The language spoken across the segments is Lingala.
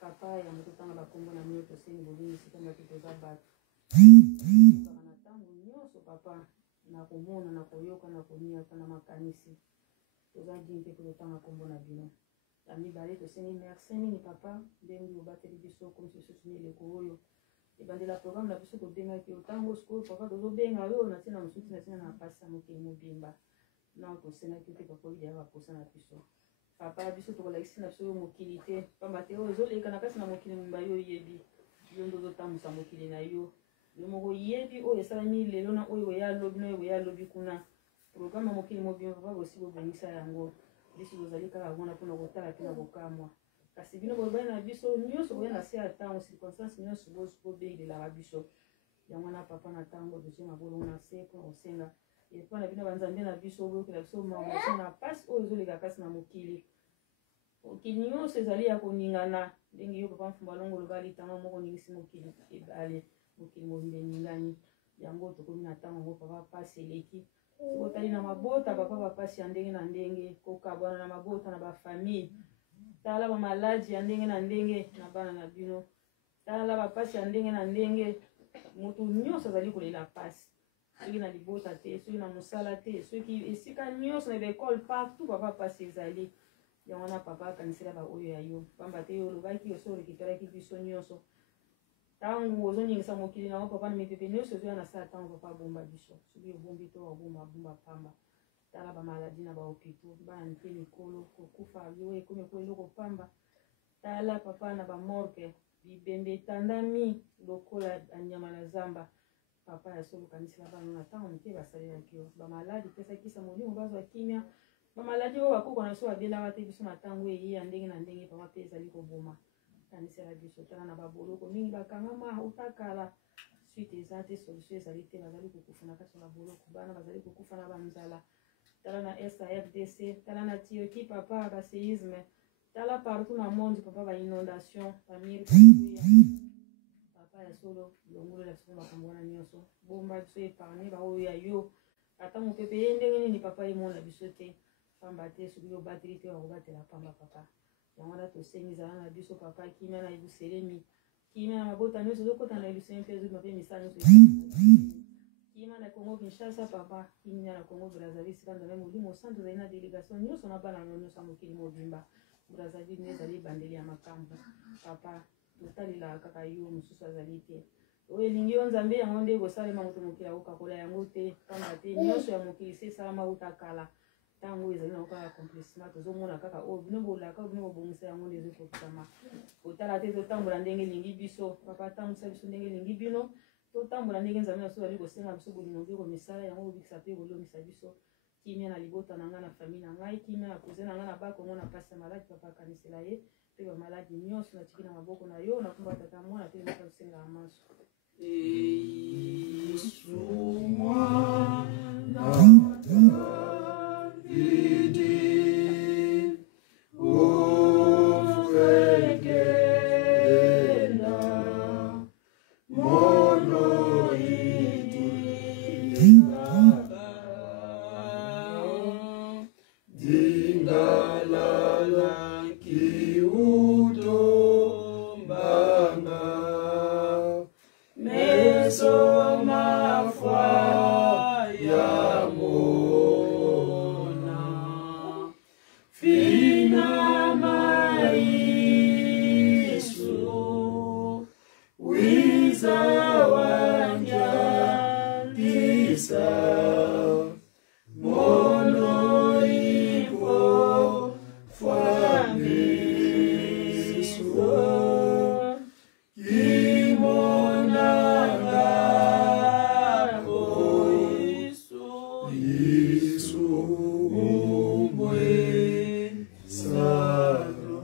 Papa ya mtoto na bakombo na mioto seni bolini sikanga tutoza bat. Bana tangu nyoso papa na komona na koyoka na konia kana makanisi. Toza jinte kulotanga kombo na bino. Ami bale to seni merci ni papa ndengi obateli biso comme ce soutenu le koyo. E bandela programme na biso ko benga ki otango school papa tozo benga yo na tina musuti na tina na pasa moke mobimba. Na ko sena ki te papa ide ya posa na biso. Papa biso tokolakisi na biso mokili te pamba te oyo ezoleka na kasi na mokili mimba yo yebi yo ndo ozotambusa mokili na yo yo moko yebi oyo esalami lelo na oyo oya lobi na oyo oya lobi kuna programme ya mokili mobimba papa bosi bobongisa yango biso tozali kaka wana mpona kotala mpe na kokamwa kasi bino bobali na biso nyonso boya na se ya ntango circonstance nyonso bobengelelaka biso yango na papa na ntango totie mabolongo na se mpona kosenga epo na bino banzambe na biso boyokela biso mamoso na pasi oyo ezoleka kasi na mokili mokili nyonso ezali ya koningana ndenge yo papa mfumba longo oloba litanga moko ningisi mokili ebale mokili mobimba eningani yango tokomi na ntango yango papa pasi eleki sikotali na mabota papa bapasi ya ndenge na ndenge kokabwana na mabota na bafamille tala bamaladi ya ndenge na ndenge na bana na bino tala bapasi ya ndenge na ndenge moto nyonso azali kolela pasi soki na libota te soki na mosala te soki esika nyonso na baekole partout papa pasi ezali yango na papa akanisela baoyo ya yo pamba te yo olobaki oso orekiperaki biso nyonso ntango ozoningisa mokili nango papa na mipepe nyonso ezoya na sala ntango papa abomba biso soki obombi to abomba pamba tala bamaladi na bahopito bana mpe mikolo kokufa yo ekomi po eloko pamba tala papa na bamorke bibembe etandami lokola anyama na zamba papa ya solo kanisela bana na ntango moke basalelaki yo bamaladi pesakisa molimo bazwa kimia bamaladi oyo bakoko na biso babelaka te biso na ntango eyeya ndenge na ndenge papa mpe ezali koboma kanisela biso tala na baboloko mingi bakangama utakala suite eza te solution ezali te bazali kokufa na kati na boloko bana bazali kokufa na banzala tala na este RDC tala na Turquie papa baséisme tala partout na monde papa bainondation bamiri kakuya papa ya solo longolo la biso makambo wana nyonso bomba biso epargne baoyo ya yo ata mopepe ye ndenge nini papa emona biso te pamba te soki obateli te bakobatela pamba papa yango wana tosengi ezala na biso papa kimia na yeluselemi kimia na mabota nyonso ezokota na yeluselemi mpe ezokima mpe misala nyonso kimia na Congo Kinshasa papa kimia na Congo Brazzaville sika nzambe molimo santo ezali na délégation nyonso na bana no nyonso ya mokili mobimba Brazzaville nde ezali ebandeli ya makambo papa totalelaka kaka yo mosusu azali te oyo elingi yo nzambe yango nde kosalema moto mokili akokakola yango te pamba te nyonso ya mokili se esalama uta kala ntango ezali na kaka accomplissement tozomona kaka oyo bino bolaka bino bobongisa yango nde ezokokutama kotala te totambola ndenge elingi biso papa tambwisa biso ndenge elingi bino totambola ndenge nzambe na biso bazali kosenga biso bolingo mpe komisala yango bobikisa mpe kolomisa biso kimia na libota na ngai na famille na ngai kimia na cousin na ngai na bakongo na pasi ya maladi papa akanisela ye mpe bamaladi nyonso natiki na maboko na yo nakomba tata mwana te moto akosenga maso ma foi ya mona Omwe Salo.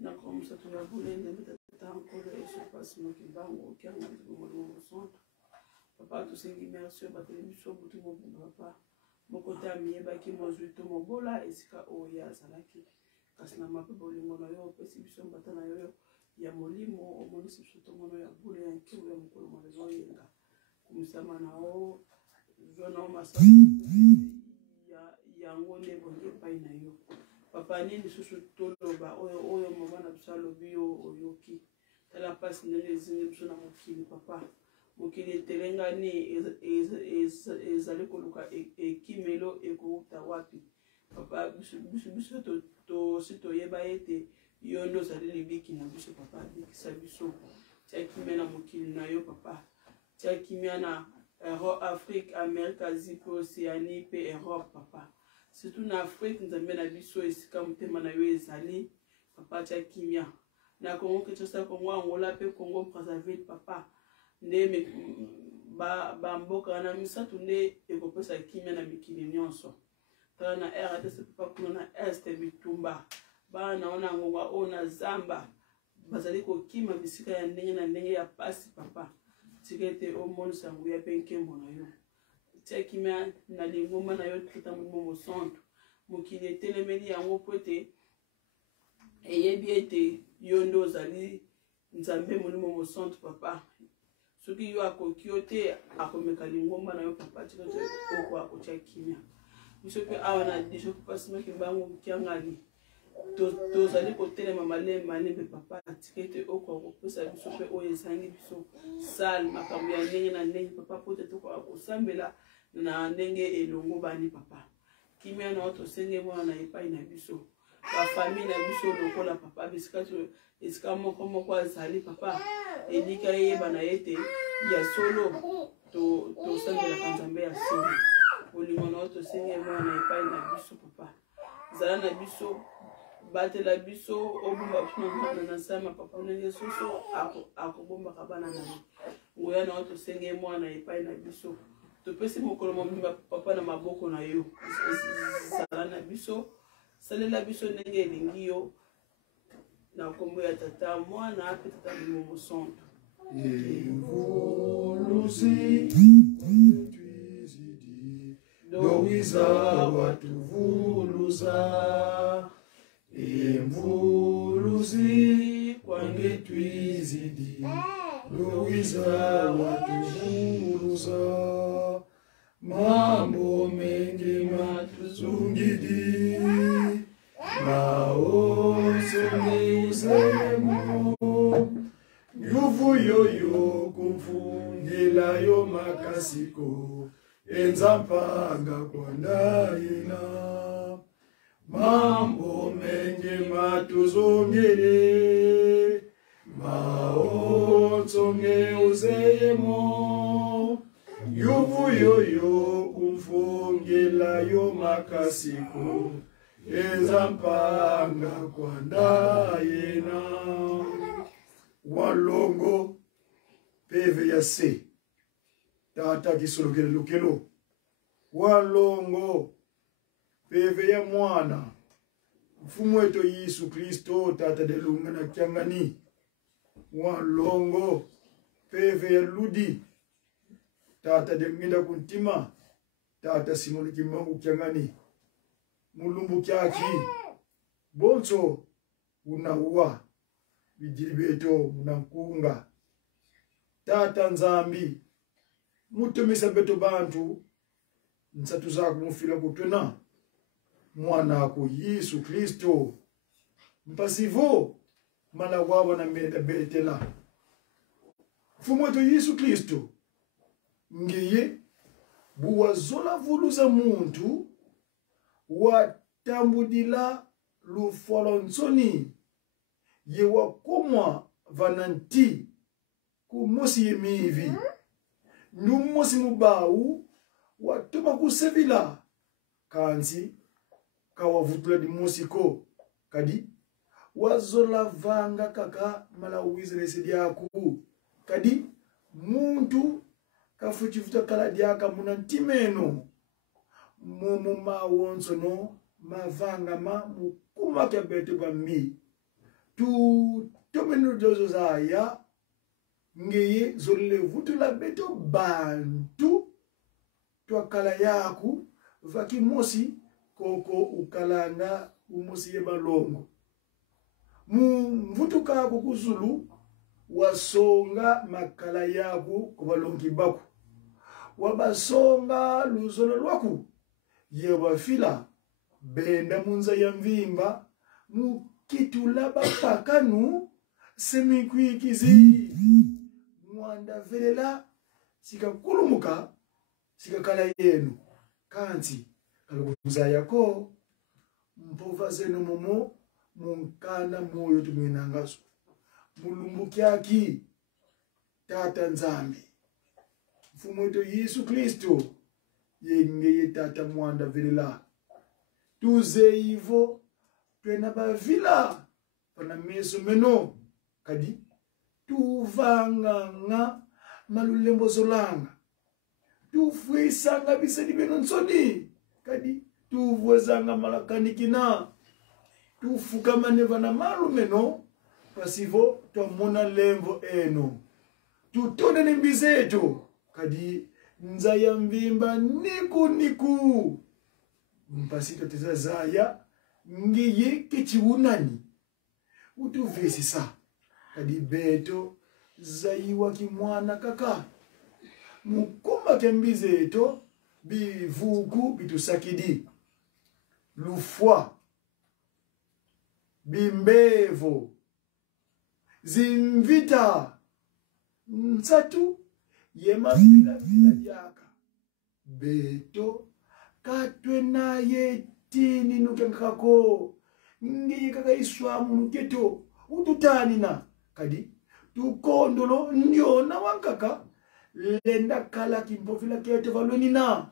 Na como ça tu vas bouler, ne peut être encore et je passe moi qui va au cœur de mon centre. Papa, tout ce qui merci, bah télévision pour tout mon papa. Mon côté ami, bah qui mange tout mon bola et c'est qu'à oya salaki. Parce que na ma papa le mono yo, parce que biso batana yo ya molimo, au moins c'est surtout mono ya boule ya kiwe ya mukolo mono yo yenga. Kumusama na o zona masa ya ngone bonge pai na yo. Papa nini susu toloba oyo mama na bisalo bio oyoki. Tala pasi nene zingi biso na mokili papa. Mokili telenga ni ezali koluka ekimelo ekouta wapi. Papa biso to sito yeba ete yondo zali libiki na biso papa bikisa biso. Tia kimia na mokili na yo papa. Tia kimia na Afrique, Amérique, Asie, Océanie, pe Europe papa. Surtout en Afrique, nous avons na biso esika mutema na yo ezali papa tia kimia. Na Congo Kinshasa, Congo Angola pe Congo Brazzaville papa. Nde ba mboka na misatu nde ekopesa kimia na mikili nyonso. Tala na RDC papa kuna na Este bitumba. Ba naona ngongwa ona zamba. Bazali ko kima bisika ya ndenge na ndenge ya pasi papa. Tikete o monu sangu ya penke mona yo. Tia kimia na lingoma na yo tuta mo centre. Mokili telemeli yango pote eyebi ete yondo zali nzambe mo centre papa. Soki yo akoki yo te akomeka lingomba na yo papa tikete oko akotia kimia. Biso pe awa na diso pasi maki bango kiangali. Tozali kotelema malema nembe papa tikete oko akopesa biso pe oyo ezangi biso sale makambo ya ndenge na ndenge papa pote toko akosambela na ndenge elongo bani papa. Kimia na oto senge mwana na epai na biso. La famille na biso lokola papa bisika to esika moko azali papa elika yeba na ete ya solo to sambela kanzambe ya solo. Olingo na oto senge mwana na epai na biso papa. Zala na biso batela biso obumba kuna na sama papa ndenge soso akobomba kabana na yo. Ngoya na oto senge mwana na epai na biso. Topesi mokolo mobimba papa na maboko na yo. Zala na biso salela biso ndenge elingi yo na kombo ya tata mwana ape tata limo centre. Evolusi twizidi dowiza watuvuluza. Evolusi kwange twizidi dowiza watuvuluza. Mambo mengi matuzungidi maosongeuzemo yuvu yoyo kumfungila yo makasiko enzapanga kwandaina. Mambo mengi matuzungidi maosongeuzemo yuvu yoyo kumfungila yo makasiko ezampanga kwandayena. Walongo peve ya se tata kisolokele lukelo. Walongo peve ya mwana mfumu wetu Yesu Kristo tata de lunga na kiangani. Walongo peve ya ludi tata de minda kuntima tata simoni kimangu kiangani. Mulumbu kyaki bonso unaua bijiribeto munankunga tata nzambi mutumisa beto bantu nsatu zako mufila kutwena mwana ako Yesu Kristo mpasivo mala wawa na menda betela mfumu wetu Yesu Kristo ngeye buwazola vuluza muntu watambudila lufolonsoni ye wakomwa vananti kumosi yemivi numusi mubau watuma kusevila kansi kawavutula di musiko kadi wazola vanga kaka mala wizresi diaku kadi muntu kafuchifuta kala diaka munantimeno mumu mawonso no mavanga ma mukuma ke beto ba mi tu tomenu dozo zaya ngeye zolle vutu la beto bantu twakala yaku vaki mosi koko ukalanga umosi yebalongo mvutu kako kuzulu wasonga makala yaku kubalongi baku wabasonga luzolo lwaku yewafila benda munza ya mvimba mukitula bapakanu semikwikizi mwanda velela sikakulumuka sikakala yenu kanti kalukuza yako mpova zenu momo munkana moyo tumwenangazo mulumbukyaki tata nzambi mfumo wetu Yesu Kristo yengeye tata mwanda velela tuze ivo twena bavila pana meso meno kadi tuvanganga malulembo zolanga tufuisanga bisedi beno nsoni kadi tuvwezanga malakanikina tufukamane vana malu meno pasivo twamona lemvo eno tutone nimbizeto kadi nza ya mvimba niku mpasito teza zaya ngiye kichiunani utuvesi sa kadi beto zaiwa kimwana kaka mukuma kembizeto bivuku bitusakidi lufwa bimbevo zimvita nsatu yema vila yaka beto katwe na yetini nukenkako ngi kaka iswamu nuketo ututani na kadi tukondolo ndiona wankaka lenda kala kimpofila kete valweni na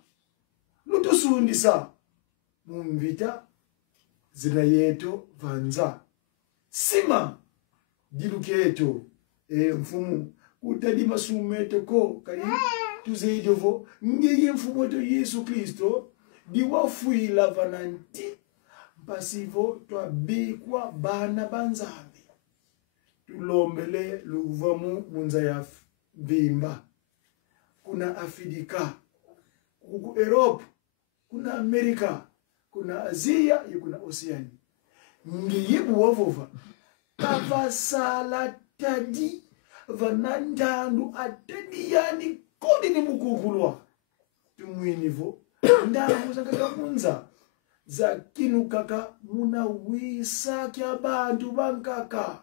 lutusundisa mumvita zina yeto vanza sima diluketo mfumu kutadi masumeto ko kali tuzeidovo ngeye mfumu wetu Yesu Kristo diwafuila vananti pasivo twabikwa bana banzambi tulombele luvamu munza ya vimba kuna Afrika kuku Europe kuna Amerika kuna Asia kuna Oceania ngiyibu wavova kavasala tadi vanandandu atedi yani kodi ni mukukulwa tumwinivo ndamu zakaka munza za kinu kaka muna wisa kya bantu bankaka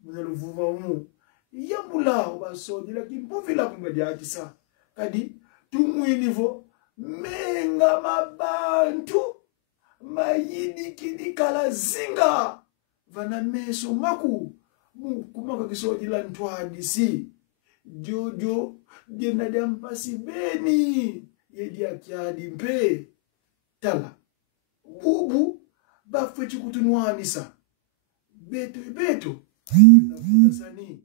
muna luvuva mu yamulao basojila kimpuvila kumbadi atisa kadi tumwinivo menga mabantu mayidi kidikala zinga vana meso maku mukumaka kisojila ntwadisi jojo jena dampasi beni yedi akyadi mpe tala bubu bafwe chikutunwanisa beto nafuta sani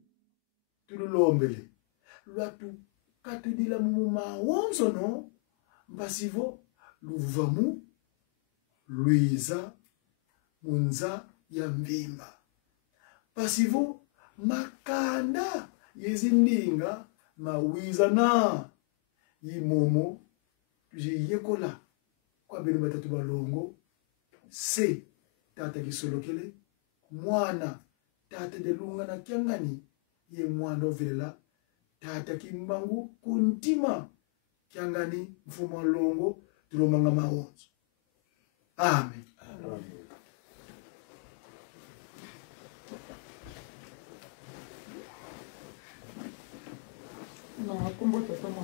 tululombele lwatu katudila muma wonso no mbasivo luvamu luiza munza ya mvimba pasivo makanda yezindinga mawiza na yimomo tujiyekola kwa benu batatu balongo se tata kisolokele mwana tata delunga na kyangani ye mwana ovela tata kimbangu kuntima kyangani mfumo longo tulomanga maonzo amen. Non, kumbuka kama